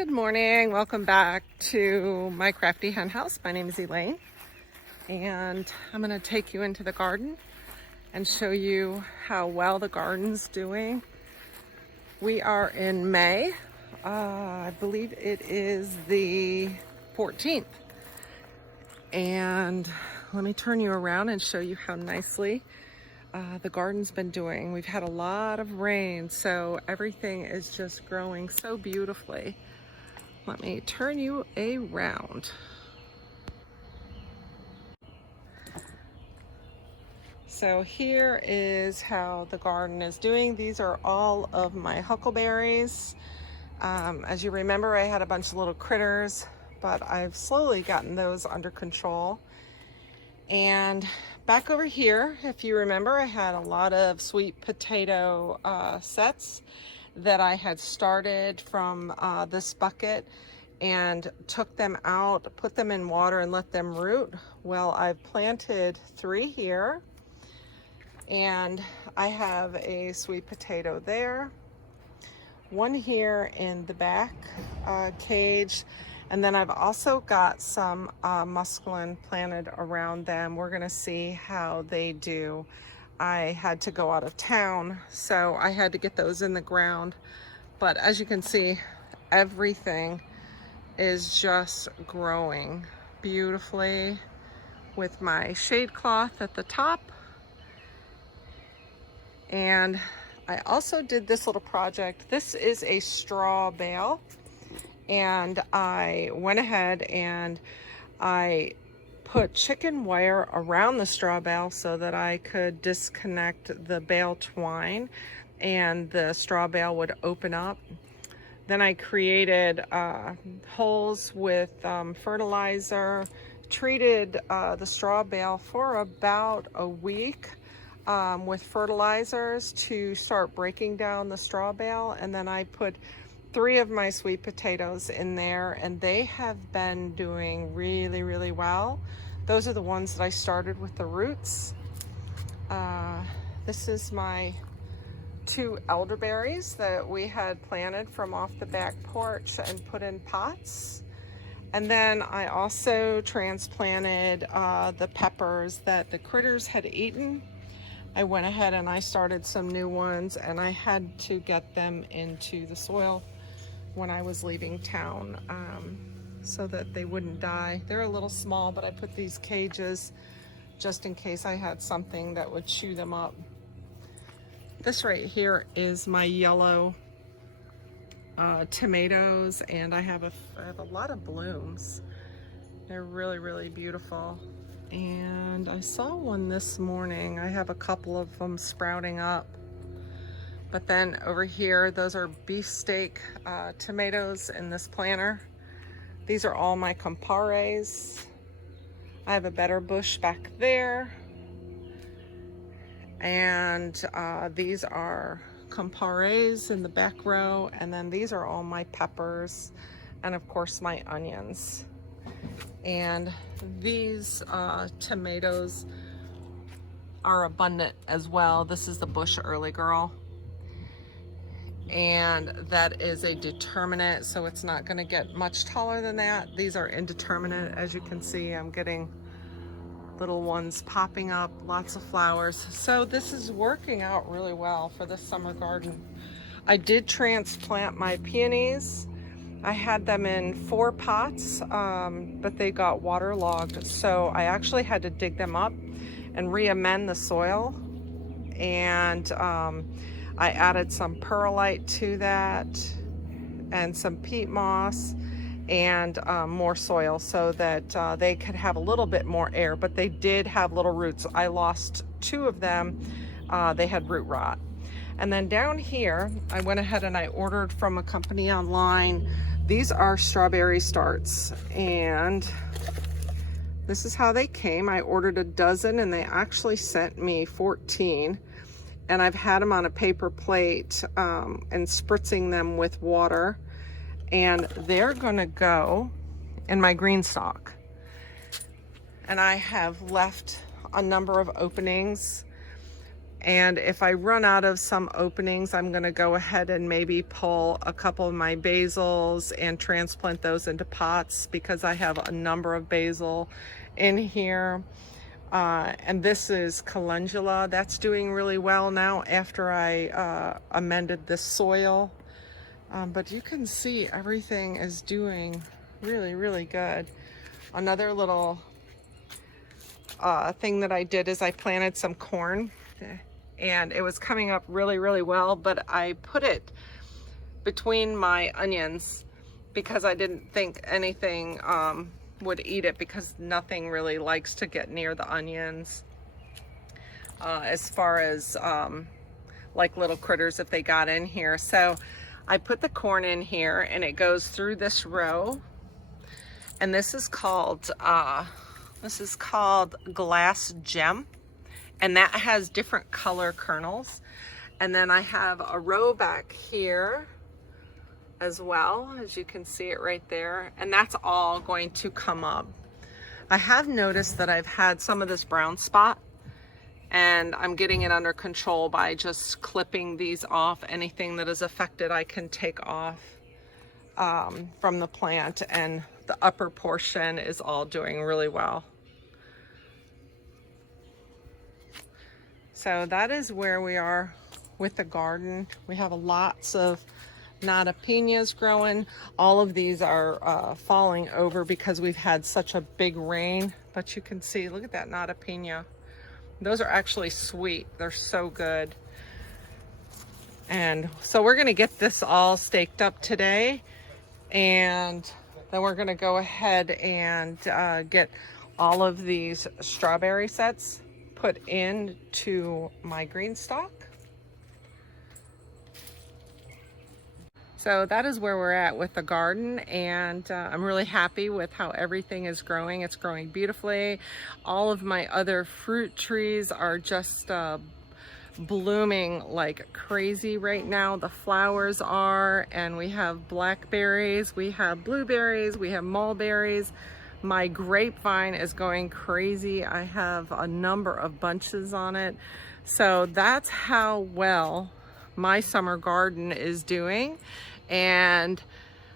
Good morning, welcome back to my crafty hen house. My name is Elaine and I'm going to take you into the garden and show you how well the garden's doing. We are in May. I believe it is the 14th, and let me turn you around and show you how nicely the garden's been doing. We've had a lot of rain, so everything is just growing so beautifully. Let me turn you around. So here is how the garden is doing. These are all of my huckleberries. As you remember, I had a bunch of little critters, but I've slowly gotten those under control. And back over here, if you remember, I had a lot of sweet potato sets that I had started from this bucket and took them out, put them in water and let them root. Well, I've planted 3 here, and I have a sweet potato there, 1 here in the back cage, and then I've also got some muscalin planted around them. We're gonna see how they do. I had to go out of town, so I had to get those in the ground. But as you can see, everything is just growing beautifully with my shade cloth at the top. And I also did this little project. This is a straw bale, and I went ahead and I put chicken wire around the straw bale so that I could disconnect the bale twine and the straw bale would open up. Then I created holes with fertilizer, treated the straw bale for about a week with fertilizers to start breaking down the straw bale, and then I put 3 of my sweet potatoes in there, and they have been doing really, really well. Those are the ones that I started with the roots. This is my 2 elderberries that we had planted from off the back porch and put in pots. And then I also transplanted the peppers that the critters had eaten. I went ahead and I started some new ones, and I had to get them into the soil when I was leaving town so that they wouldn't die. They're a little small, but I put these cages just in case I had something that would chew them up. This right here is my yellow tomatoes, and I have a lot of blooms. They're really, really beautiful. And I saw one this morning. I have a couple of them sprouting up. But then over here, those are beefsteak tomatoes in this planter. These are all my compares. I have a better bush back there. And these are compares in the back row. And then these are all my peppers. And of course my onions. And these tomatoes are abundant as well. This is the bush early girl. And that is a determinate, so it's not going to get much taller than that. These are indeterminate. As you can see, I'm getting little ones popping up, lots of flowers. So this is working out really well for this summer garden. I did transplant my peonies. I had them in 4 pots, but they got waterlogged. So I actually had to dig them up and re-amend the soil. And I added some perlite to that and some peat moss and more soil so that they could have a little bit more air, but they did have little roots. I lost 2 of them. They had root rot. And then down here, I went ahead and I ordered from a company online. These are strawberry starts, and this is how they came. I ordered a dozen and they actually sent me 14. And I've had them on a paper plate and spritzing them with water. And they're gonna go in my green stalk. And I have left a number of openings And if I run out of some openings, I'm going to go ahead and maybe pull a couple of my basils and transplant those into pots, because I have a number of basil in here. And this is calendula. That's doing really well now after I amended the soil. But you can see everything is doing really, really good. Another little thing that I did is I planted some corn, and it was coming up really, really well, but I put it between my onions because I didn't think anything would eat it, because nothing really likes to get near the onions as far as like little critters if they got in here. So I put the corn in here, and it goes through this row, and this is called glass gem, and that has different color kernels. And then I have a row back here as well, as you can see it right there, and that's all going to come up. I have noticed that I've had some of this brown spot, and I'm getting it under control by just clipping these off. Anything that is affected I can take off from the plant, and the upper portion is all doing really well. So that is where we are with the garden. We have lots of peonies growing. All of these are falling over because we've had such a big rain, but you can see, look at that peony. Those are actually sweet. They're so good. And so we're gonna get this all staked up today, and then we're gonna go ahead and get all of these strawberry sets put into my green stalk. So that is where we're at with the garden, and I'm really happy with how everything is growing. It's growing beautifully. All of my other fruit trees are just blooming like crazy right now. The flowers are, and we have blackberries, we have blueberries, we have mulberries. My grapevine is going crazy. I have a number of bunches on it. So that's how well my summer garden is doing, and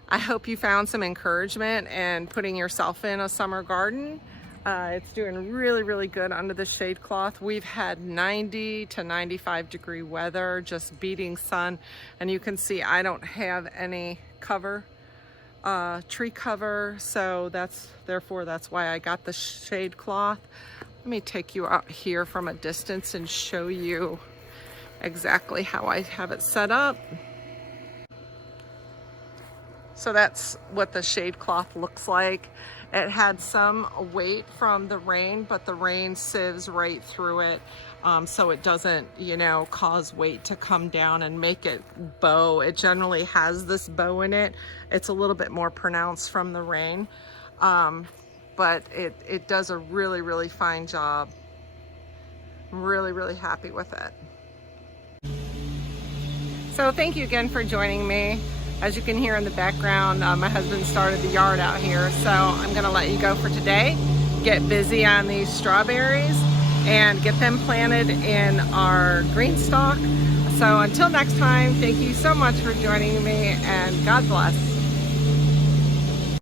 I hope you found some encouragement in putting yourself in a summer garden. It's doing really, really good under the shade cloth. We've had 90 to 95 degree weather, just beating sun, and you can see I don't have any cover, tree cover, so therefore that's why I got the shade cloth. Let me take you out here from a distance and show you exactly how I have it set up. So that's what the shade cloth looks like. It had some weight from the rain, but the rain sieves right through it, so it doesn't, cause weight to come down and make it bow. It generally has this bow in it. It's a little bit more pronounced from the rain, but it does a really, really fine job. I'm really, really happy with it. So thank you again for joining me. As you can hear in the background, my husband started the yard out here, so I'm gonna let you go for today. Get busy on these strawberries and get them planted in our green stalk. So until next time, thank you so much for joining me, and God bless.